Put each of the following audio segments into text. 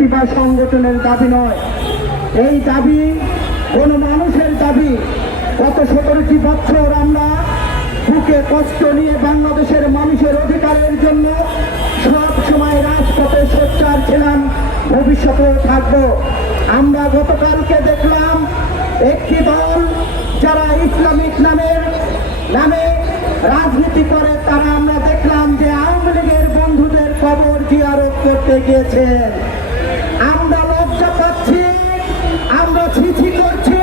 ব্যক্তি বা সংগঠনের দাবি নয়, এই দাবি কোন মানুষের দাবি। গত 17টি বছর আমরা বুকে কষ্ট নিয়ে বাংলাদেশের মানুষের অধিকারের জন্য সব সময় রাজপথে সোচ্চার ছিলাম, ভবিষ্যতেও থাকব। আমরা গতকালকে দেখলাম একটি দল যারা ইসলামিক নামে রাজনীতি করে, তারা আমরা দেখলাম যে আওয়ামী লীগের বন্ধুদের কবর জিয়ারত করতে গিয়েছেন। আমরা লজ্জা পাচ্ছি, আমরা ছিছি করছি,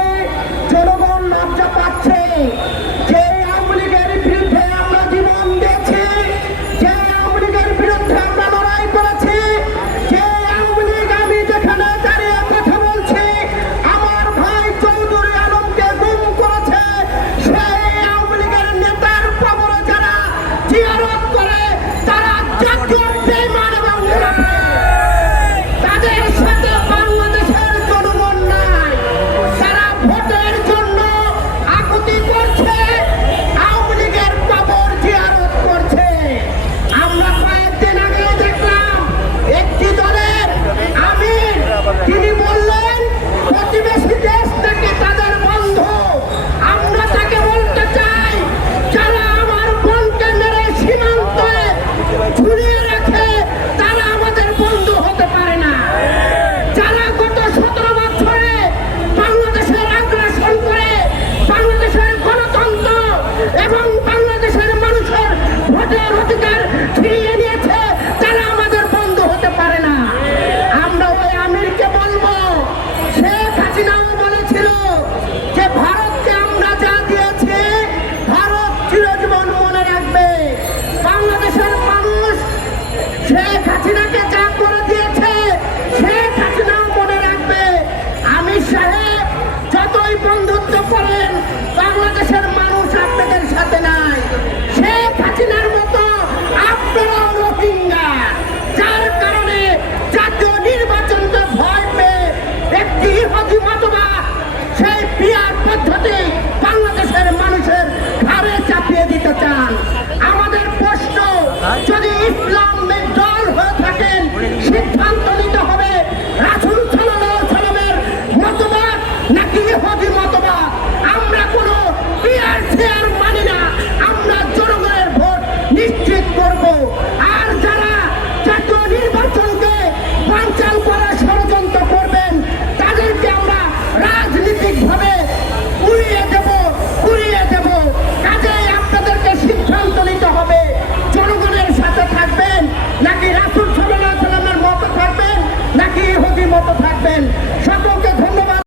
জনগণ লজ্জা পাচ্ছে। যে আওয়ামী লীগের বিরুদ্ধে আমরা জীবন দিয়েছি, যে আওয়ামী লীগের বিরুদ্ধে আমরা লড়াই করেছি, যে আওয়ামী লীগ আমি যেখানে দাঁড়িয়ে কথা বলছি আমার ভাই চৌধুরী আলমকে গুম করেছে, সেই আওয়ামী লীগের নেতার কবরে যারা জিয়ারত করে তারা জাতীয় বেঈমান এবং মুনাফিক। তাদের সাথে বাংলাদেশের জনগণ নাই। তারা ভোটের জন্য আকুতি করছে, আওয়ামী লীগের কবর জিয়ারত করছে। আমরা কয়েকদিন আগে দেখলাম একটি দলের আমির, তিনি বললেন প্রতিবেশী দেশ থেকে তাদের বন্ধু। আমরা তাকে বলতে চাই, যারা আমার বোনকে মেরে সীমান্তে ঝুলিয়ে রাখে তারা আমাদের বন্ধু হতে পারে না। যারা গত 17 বছরে বাংলাদেশের আগ্রাসন করে বাংলাদেশের গণতন্ত্র এবং বাংলাদেশের মানুষের ভোটের অধিকার ফিরিয়ে নিয়েছে, তারা আমাদের বন্ধু হতে পারে না। আমরা ওই আমিরকে বলবো, শেখ হাসিনাও বলেছিল যে ভারতকে আমরা যা দিয়েছি ভারত চিরজীবন মনে রাখবে। বাংলাদেশের মানুষ শেখ হাসিনাকে যা করে দিয়েছে শেখ হাসিনাও মনে রাখবে। আমির সাহেব যতই বন্ধুত্ব করেন, বাংলাদেশের মানুষ আপনাদের সাথে নাই। শেখ হাসিনার মতো আপনারাও রোহিঙ্গা, যার কারণে জাতীয় নির্বাচনকে ভয় পেয়ে একটি ইহুদি মতবাদ, সেই পিয়ার পদ্ধতি বাংলাদেশের মানুষের ঘাড়ে চাপিয়ে দিতে চান। আমাদের প্রশ্ন, যদি ইসলামের দল হয়ে থাকেন, সিদ্ধান্ত নিতে হবে রাসূল সাল্লাল্লাহু আলাইহি ওয়াসাল্লামের মতবাদ নাকি ইহুদি মতবাদ। আমরা কোনো পিয়ার শেয়ার মানি না, আমরা জনগণের ভোট নিশ্চিত করব। আর যারা জাতীয় নির্বাচনকে বানচাল করার ষড়যন্ত্র করবেন, তাদেরকে আমরা রাজনীতিকভাবে উড়িয়ে দেব। কাজেই আপনাদেরকে সিদ্ধান্ত নিতে হবে, জনগণের সাথে থাকবেন নাকি রাসূল সাল্লাল্লাহু আলাইহি ওয়াসাল্লামের মতো থাকবেন নাকি ইহুদি মতো থাকবেন।